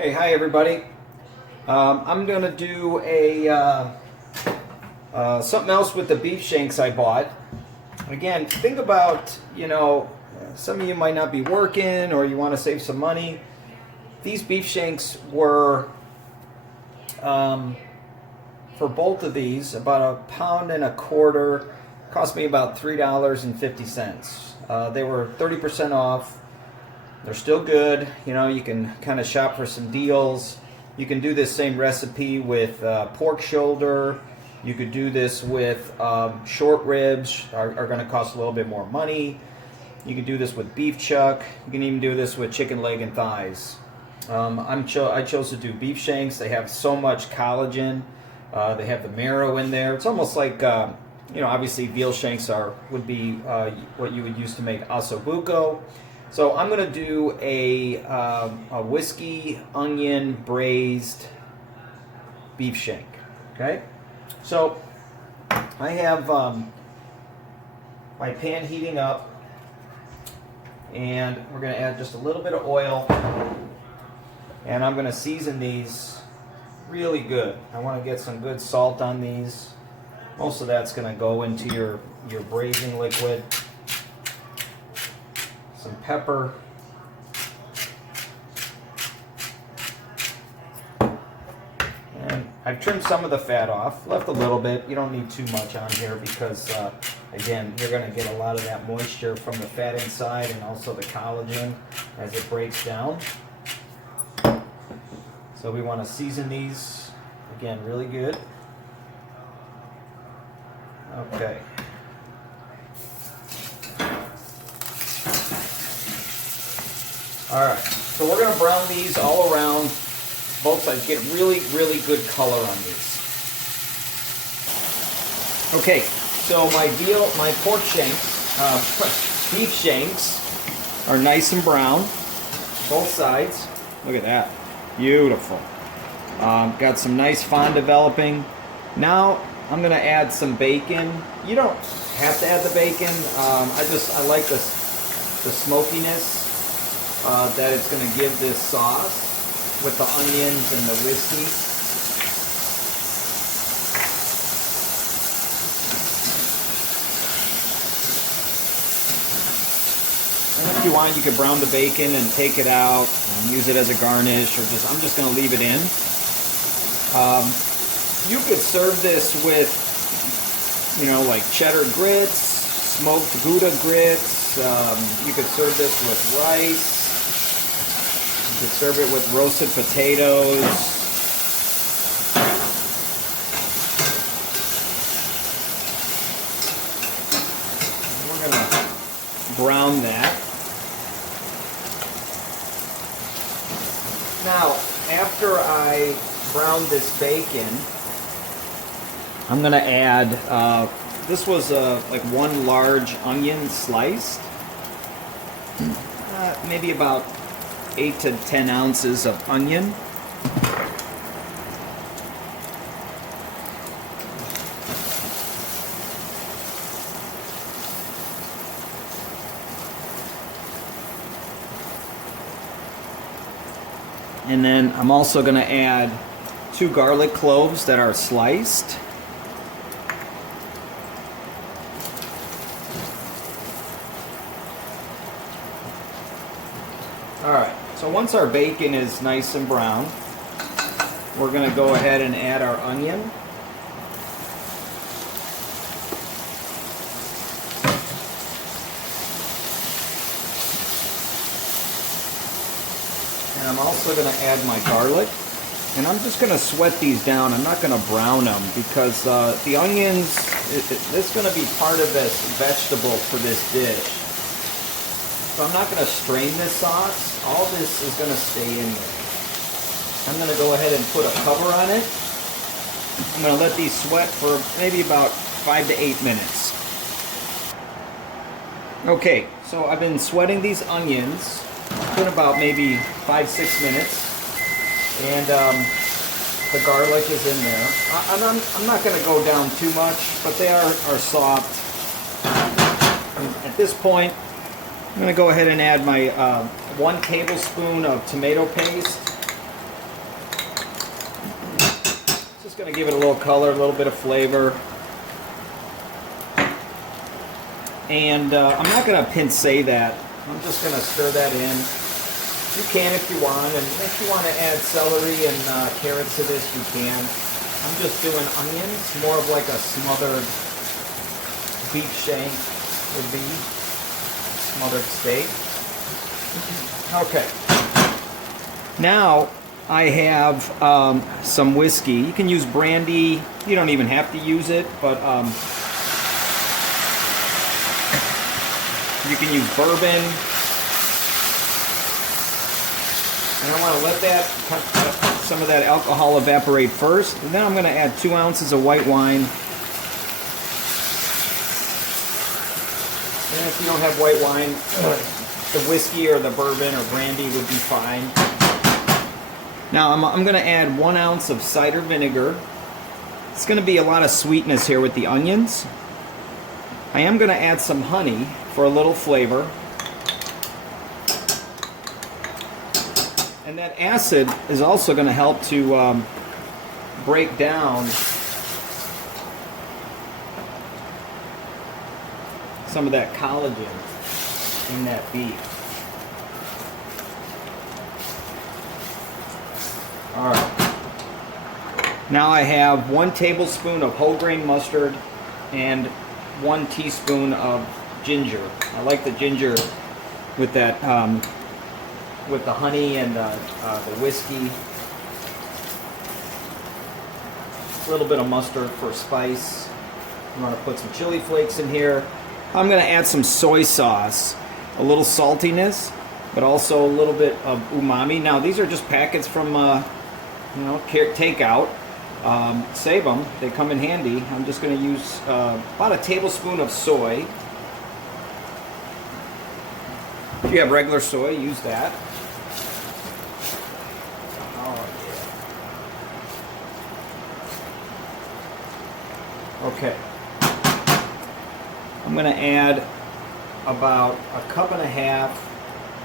Hey, hi everybody. I'm going to do a something else with the beef shanks I bought. Again, think about, some of you might not be working or you want to save some money. These beef shanks were, for both of these, about £1.25. Cost me about $3.50. They were 30% off. They're still good. You can kind of shop for some deals. You can do this same recipe with pork shoulder. You could do this with short ribs, are going to cost a little bit more money. You can do this with beef chuck. You can even do this with chicken leg and thighs. I chose to do beef shanks. They have so much collagen. They have the marrow in there. It's almost like, obviously veal shanks would be what you would use to make ossobuco. So I'm going to do a whiskey onion braised beef shank. Okay, so I have my pan heating up, and we're going to add just a little bit of oil, and I'm going to season these really good. I want to get some good salt on these. Most of that's going to go into your braising liquid. Some pepper, and I've trimmed some of the fat off, left a little bit. You don't need too much on here because again, you're going to get a lot of that moisture from the fat inside and also the collagen as it breaks down. So we want to season these again really good. Okay. Alright, so we're going to brown these all around, both sides, get really, really good color on these. Okay, so my pork shanks, beef shanks are nice and brown, both sides. Look at that, beautiful. Got some nice fond developing. Now I'm going to add some bacon. You don't have to add the bacon. I like the smokiness that it's going to give this sauce with the onions and the whiskey. And if you want, you could brown the bacon and take it out and use it as a garnish, or I'm just going to leave it in. You could serve this with, like cheddar grits, smoked Gouda grits. You could serve this with rice. You could serve it with roasted potatoes. We're going to brown that. Now, after I brown this bacon, I'm going to add, this was like one large onion sliced, maybe about 8 to 10 ounces of onion. And then I'm also going to add 2 garlic cloves that are sliced. Alright, so once our bacon is nice and brown, we're going to go ahead and add our onion. And I'm also going to add my garlic. And I'm just going to sweat these down. I'm not going to brown them because the onions, this is going to be part of this vegetable for this dish. So I'm not going to strain this sauce. All this is going to stay in there. I'm going to go ahead and put a cover on it. I'm going to let these sweat for maybe about 5 to 8 minutes. Okay, so I've been sweating these onions. It's been about maybe 5-6 minutes. And the garlic is in there. I'm not going to go down too much, but they are soft. And at this point, I'm going to go ahead and add my 1 tablespoon of tomato paste. going to give it a little color, a little bit of flavor. And I'm not going to pince that. I'm just going to stir that in. You can if you want, and if you want to add celery and carrots to this, you can. I'm just doing onions, more of like a smothered beef shank would be, smothered steak. Okay. Now I have some whiskey. You can use brandy. You don't even have to use it, but you can use bourbon. And I want to let that some of that alcohol evaporate first, and then I'm going to add 2 ounces of white wine. And if you don't have white wine, the whiskey or the bourbon or brandy would be fine. Now I'm going to add 1 ounce of cider vinegar. It's going to be a lot of sweetness here with the onions. I am going to add some honey for a little flavor. And that acid is also going to help to break down some of that collagen in that beef. All right. Now I have 1 tablespoon of whole grain mustard and 1 teaspoon of ginger. I like the ginger with that, with the honey and the whiskey. A little bit of mustard for spice. I'm going to put some chili flakes in here. I'm going to add some soy sauce, a little saltiness, but also a little bit of umami. Now these are just packets from takeout. Save them; they come in handy. I'm just going to use about a tablespoon of soy. If you have regular soy, use that. Okay. I'm going to add about 1.5 cups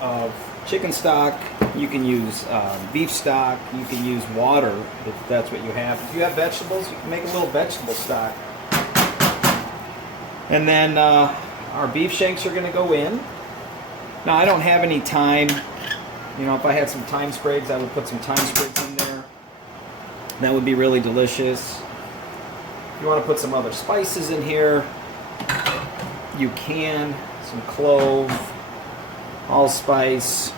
of chicken stock. You can use beef stock. You can use water if that's what you have. If you have vegetables, you can make a little vegetable stock. And then our beef shanks are going to go in. Now I don't have any thyme. You know, if I had some thyme sprigs, I would put some thyme sprigs in there. That would be really delicious. If you want to put some other spices in here, you can. Some clove, allspice.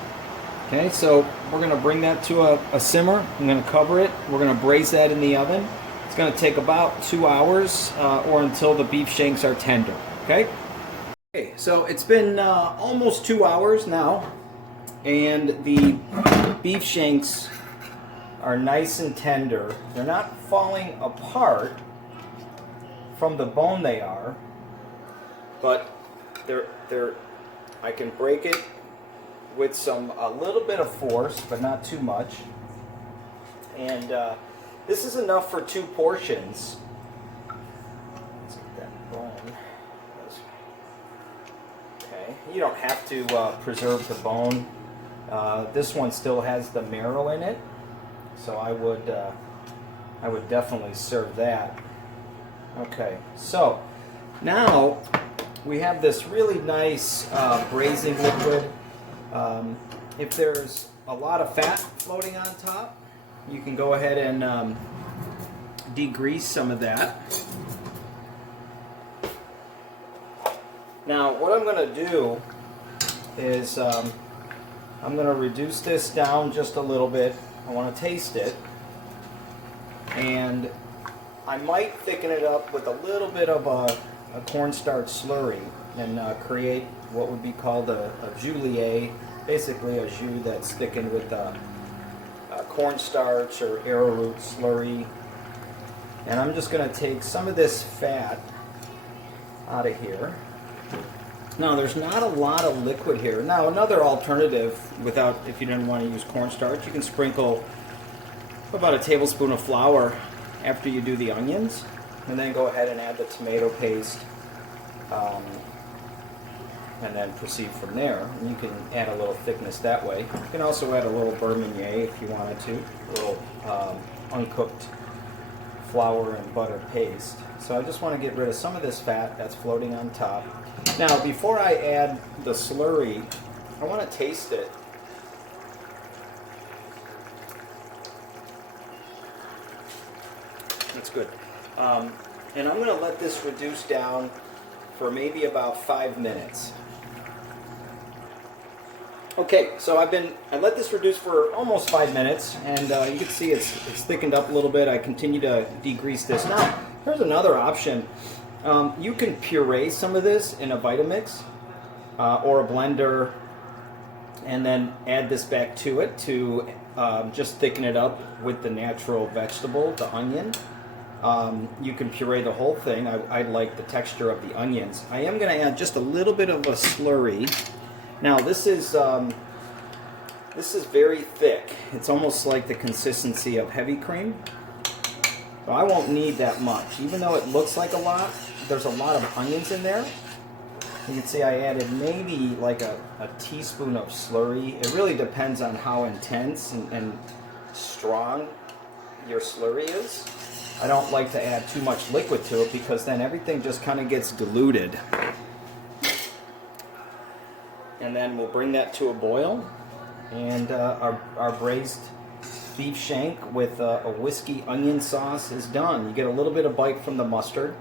Okay, so we're going to bring that to a simmer. I'm going to cover it. We're going to braise that in the oven. It's going to take about 2 hours or until the beef shanks are tender. Okay? Okay, so it's been almost 2 hours now, and the beef shanks are nice and tender. They're not falling apart from the bone, they are, but I can break it with a little bit of force, but not too much. And this is enough for 2 portions. Let's get that bone. Okay, you don't have to preserve the bone. This one still has the marrow in it, so I would definitely serve that. Okay, so now we have this really nice braising liquid. If there's a lot of fat floating on top, you can go ahead and degrease some of that. Now what I'm going to do is I'm going to reduce this down just a little bit. I want to taste it, and I might thicken it up with a little bit of a cornstarch slurry and create what would be called a julienne, basically a jus that's thickened with cornstarch or arrowroot slurry. And I'm just going to take some of this fat out of here. Now there's not a lot of liquid here. Now another alternative, if you didn't want to use cornstarch, you can sprinkle about a tablespoon of flour after you do the onions, and then go ahead and add the tomato paste, and then proceed from there. And you can add a little thickness that way. You can also add a little beurre meunier if you wanted to, a little uncooked flour and butter paste. So I just want to get rid of some of this fat that's floating on top. Now, before I add the slurry, I want to taste it. That's good. And I'm going to let this reduce down for maybe about 5 minutes. Okay, so I let this reduce for almost 5 minutes, and you can see it's thickened up a little bit. I continue to degrease this. Now, here's another option. You can puree some of this in a Vitamix or a blender, and then add this back to it to just thicken it up with the natural vegetable, the onion. You can puree the whole thing. I like the texture of the onions. I am going to add just a little bit of a slurry. Now this is very thick. It's almost like the consistency of heavy cream. So I won't need that much. Even though it looks like a lot, there's a lot of onions in there. You can see I added maybe like a teaspoon of slurry. It really depends on how intense and strong your slurry is. I don't like to add too much liquid to it because then everything just kind of gets diluted. And then we'll bring that to a boil. And our braised beef shank with a whiskey onion sauce is done. You get a little bit of bite from the mustard.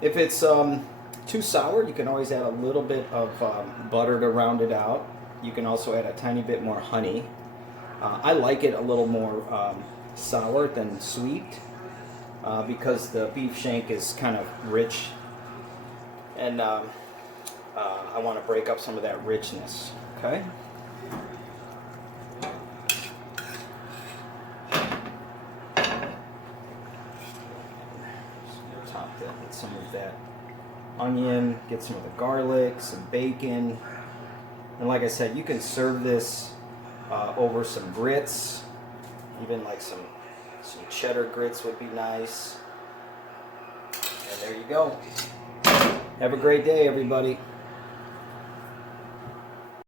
If it's too sour, you can always add a little bit of butter to round it out. You can also add a tiny bit more honey. I like it a little more sour than sweet because the beef shank is kind of rich, and I want to break up some of that richness. Okay. Top that with some of that onion, get some of the garlic, some bacon, and like I said, you can serve this over some grits, even like some cheddar grits would be nice. And there you go. Have a great day, everybody.